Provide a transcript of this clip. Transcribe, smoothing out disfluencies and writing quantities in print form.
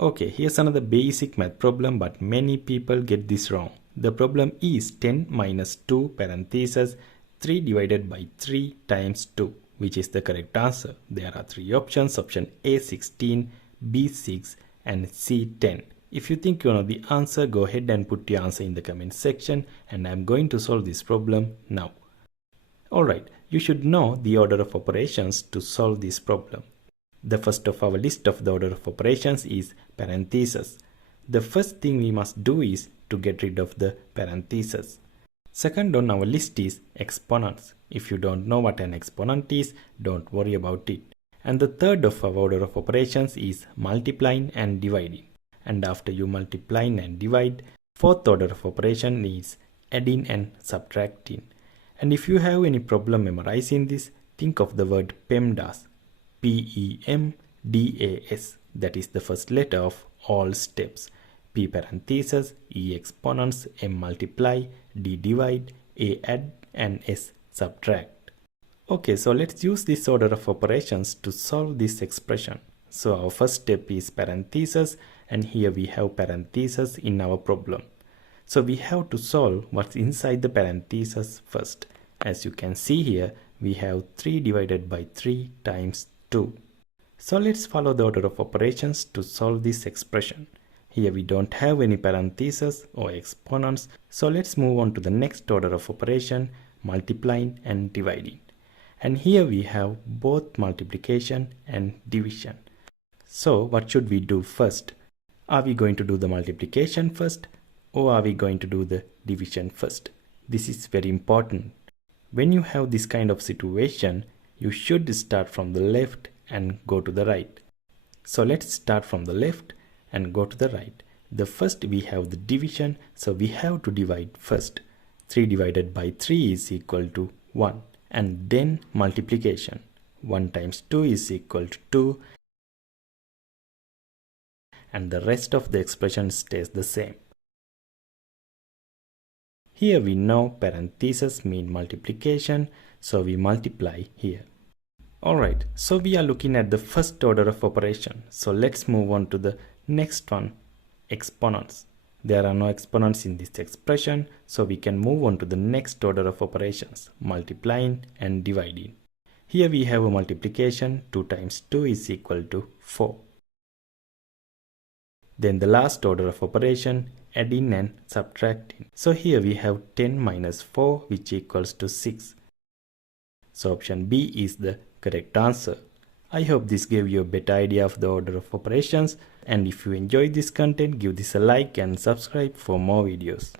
Okay, here's another basic math problem, but many people get this wrong. The problem is 10 minus 2 parentheses 3 divided by 3 times 2, which is the correct answer. There are three options, option A 16, B 6 and C 10. If you think you know the answer, go ahead and put your answer in the comment section, and I'm going to solve this problem now. Alright, you should know the order of operations to solve this problem. The first of our list of the order of operations is parentheses. The first thing we must do is to get rid of the parentheses. Second on our list is exponents. If you don't know what an exponent is, don't worry about it. And the third of our order of operations is multiplying and dividing. And after you multiply and divide, fourth order of operation is adding and subtracting. And if you have any problem memorizing this, think of the word PEMDAS. PEMDAS, that is the first letter of all steps. P parentheses, E exponents, M multiply, D divide, A add and S subtract. Okay, so let's use this order of operations to solve this expression. So our first step is parentheses, and here we have parentheses in our problem. So we have to solve what's inside the parentheses first. As you can see here, we have 3 divided by 3 times 2. So let's follow the order of operations to solve this expression. Here we don't have any parentheses or exponents, so let's move on to the next order of operation, multiplying and dividing. And here we have both multiplication and division. So what should we do first? Are we going to do the multiplication first, or are we going to do the division first? This is very important. When you have this kind of situation, you should start from the left and go to the right. So let's start from the left and go to the right. The first we have the division, so we have to divide first. 3 divided by 3 is equal to 1. And then multiplication. 1 times 2 is equal to 2. And the rest of the expression stays the same. Here we know parentheses mean multiplication, so we multiply here. Alright, so we are looking at the first order of operation. So let's move on to the next one, exponents. There are no exponents in this expression, so we can move on to the next order of operations, multiplying and dividing. Here we have a multiplication, 2 times 2 is equal to 4. Then the last order of operation, adding and subtracting. So here we have 10 minus 4, which equals to 6. So option B is the correct answer. I hope this gave you a better idea of the order of operations, and if you enjoyed this content, give this a like and subscribe for more videos.